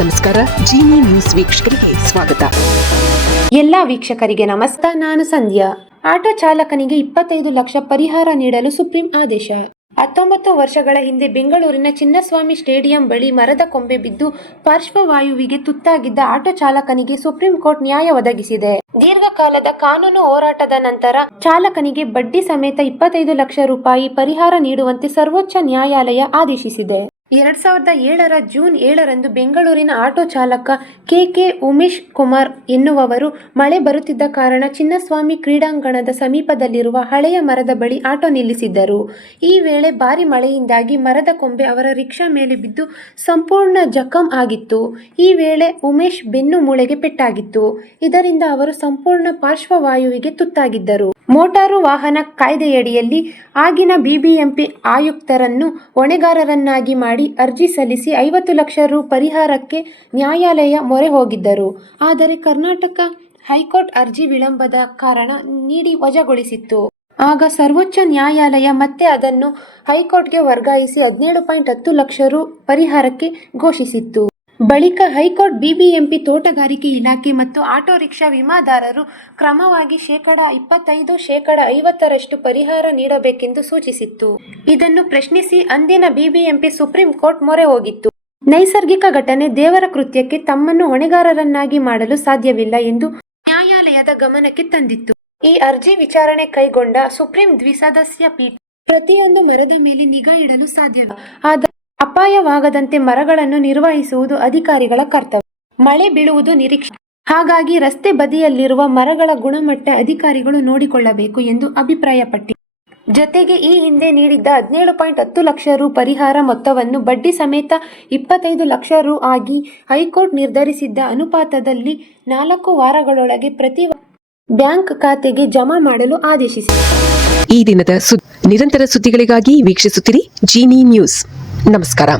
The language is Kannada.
ನಮಸ್ಕಾರ. ಜೀನಿ ನ್ಯೂಸ್ ವೀಕ್ಷಕರಿಗೆ ಸ್ವಾಗತ. ಎಲ್ಲ ವೀಕ್ಷಕರಿಗೆ ನಮಸ್ಕಾರ. ನಾನು ಸಂಧ್ಯಾ. ಆಟೋ ಚಾಲಕನಿಗೆ 25 ಲಕ್ಷ ಪರಿಹಾರ ನೀಡಲು ಸುಪ್ರೀಂ ಆದೇಶ. 19 ವರ್ಷಗಳ ಹಿಂದೆ ಬೆಂಗಳೂರಿನ ಚಿನ್ನಸ್ವಾಮಿ ಸ್ಟೇಡಿಯಂ ಬಳಿ ಮರದ ಕೊಂಬೆ ಬಿದ್ದು ಪಾರ್ಶ್ವವಾಯುವಿಗೆ ತುತ್ತಾಗಿದ್ದ ಆಟೋ ಚಾಲಕನಿಗೆ ಸುಪ್ರೀಂ ಕೋರ್ಟ್ ನ್ಯಾಯ ಒದಗಿಸಿದೆ. ದೀರ್ಘಕಾಲದ ಕಾನೂನು ಹೋರಾಟದ ನಂತರ ಚಾಲಕನಿಗೆ ಬಡ್ಡಿ ಸಮೇತ 25 ಲಕ್ಷ ರೂಪಾಯಿ ಪರಿಹಾರ ನೀಡುವಂತೆ ಸರ್ವೋಚ್ಚ ನ್ಯಾಯಾಲಯ ಆದೇಶಿಸಿದೆ. 2007 ಜೂನ್ 7ರಂದು ಬೆಂಗಳೂರಿನ ಆಟೋ ಚಾಲಕ ಕೆ. ಉಮೇಶ್ ಕುಮಾರ್ ಎನ್ನುವವರು ಮಳೆ ಬರುತ್ತಿದ್ದ ಕಾರಣ ಚಿನ್ನಸ್ವಾಮಿ ಕ್ರೀಡಾಂಗಣದ ಸಮೀಪದಲ್ಲಿರುವ ಹಳೆಯ ಮರದ ಬಳಿ ಆಟೋ ನಿಲ್ಲಿಸಿದ್ದರು. ಈ ವೇಳೆ ಭಾರಿ ಮಳೆಯಿಂದಾಗಿ ಮರದ ಕೊಂಬೆ ಅವರ ರಿಕ್ಷಾ ಮೇಲೆ ಬಿದ್ದು ಸಂಪೂರ್ಣ ಜಖಂ ಆಗಿತ್ತು. ಈ ವೇಳೆ ಉಮೇಶ್ ಬೆನ್ನು ಮೂಳೆಗೆ ಪೆಟ್ಟಾಗಿತ್ತು. ಇದರಿಂದ ಅವರು ಸಂಪೂರ್ಣ ಪಾರ್ಶ್ವವಾಯುವಿಗೆ ತುತ್ತಾಗಿದ್ದರು. ಮೋಟಾರು ವಾಹನ ಕಾಯ್ದೆಯಡಿಯಲ್ಲಿ ಆಗಿನ ಬಿಬಿಎಂಪಿ ಆಯುಕ್ತರನ್ನು ಹೊಣೆಗಾರರನ್ನಾಗಿ ಮಾಡಿ ಅರ್ಜಿ ಸಲ್ಲಿಸಿ 50 ಲಕ್ಷ ರು ಪರಿಹಾರಕ್ಕೆ ನ್ಯಾಯಾಲಯ ಮೊರೆ ಹೋಗಿದ್ದರು. ಆದರೆ ಕರ್ನಾಟಕ ಹೈಕೋರ್ಟ್ ಅರ್ಜಿ ವಿಳಂಬದ ಕಾರಣ ನೀಡಿ ವಜಾಗೊಳಿಸಿತ್ತು. ಆಗ ಸರ್ವೋಚ್ಚ ನ್ಯಾಯಾಲಯ ಮತ್ತೆ ಅದನ್ನು ಹೈಕೋರ್ಟ್ಗೆ ವರ್ಗಾಯಿಸಿ 17.10 ಲಕ್ಷ ರು ಪರಿಹಾರಕ್ಕೆ ಘೋಷಿಸಿತ್ತು. ಬಳಿಕ ಹೈಕೋರ್ಟ್ ಬಿಬಿಎಂಪಿ, ತೋಟಗಾರಿಕೆ ಇಲಾಖೆ ಮತ್ತು ಆಟೋ ರಿಕ್ಷಾ ವಿಮಾದಾರರು ಕ್ರಮವಾಗಿ %25, %50ರಷ್ಟು ಪರಿಹಾರ ನೀಡಬೇಕೆಂದು ಸೂಚಿಸಿತ್ತು. ಇದನ್ನು ಪ್ರಶ್ನಿಸಿ ಅಂದಿನ ಬಿಬಿಎಂಪಿ ಸುಪ್ರೀಂ ಕೋರ್ಟ್ ಮೊರೆ ಹೋಗಿತ್ತು. ನೈಸರ್ಗಿಕ ಘಟನೆ, ದೇವರ ಕೃತ್ಯಕ್ಕೆ ತಮ್ಮನ್ನು ಹೊಣೆಗಾರರನ್ನಾಗಿ ಮಾಡಲು ಸಾಧ್ಯವಿಲ್ಲ ಎಂದು ನ್ಯಾಯಾಲಯದ ಗಮನಕ್ಕೆ ತಂದಿತ್ತು. ಈ ಅರ್ಜಿ ವಿಚಾರಣೆ ಕೈಗೊಂಡ ಸುಪ್ರೀಂ ದ್ವಿಸದಸ್ಯ ಪೀಠ ಪ್ರತಿಯೊಂದು ಮರದ ಮೇಲೆ ನಿಗಾ ಇಡಲು ಸಾಧ್ಯವಿಲ್ಲ. ಆದರೆ ಅಪಾಯವಾಗದಂತೆ ಮರಗಳನ್ನು ನಿರ್ವಹಿಸುವುದು ಅಧಿಕಾರಿಗಳ ಕರ್ತವ್ಯ. ಮಳೆ ಬೀಳುವುದು ನಿರೀಕ್ಷೆ. ಹಾಗಾಗಿ ರಸ್ತೆ ಬದಿಯಲ್ಲಿರುವ ಮರಗಳ ಗುಣಮಟ್ಟ ಅಧಿಕಾರಿಗಳು ನೋಡಿಕೊಳ್ಳಬೇಕು ಎಂದು ಅಭಿಪ್ರಾಯಪಟ್ಟಿದೆ. ಜೊತೆಗೆ ಈ ಹಿಂದೆ ನೀಡಿದ್ದ 17.10 ಲಕ್ಷ ರು ಪರಿಹಾರ ಮೊತ್ತವನ್ನು ಬಡ್ಡಿ ಸಮೇತ 25 ಲಕ್ಷ ರು ಆಗಿ ಹೈಕೋರ್ಟ್ ನಿರ್ಧರಿಸಿದ್ದ ಅನುಪಾತದಲ್ಲಿ 4 ವಾರಗಳೊಳಗೆ ಪ್ರತಿ ಬ್ಯಾಂಕ್ ಖಾತೆಗೆ ಜಮಾ ಮಾಡಲು ಆದೇಶಿಸಿದೆ. ಈ ದಿನದ ನಿರಂತರ ಸುದ್ದಿಗಳಿಗಾಗಿ ವೀಕ್ಷಿಸುತ್ತಿರಿ ಜೀನಿ ನ್ಯೂಸ್. ನಮಸ್ಕಾರ.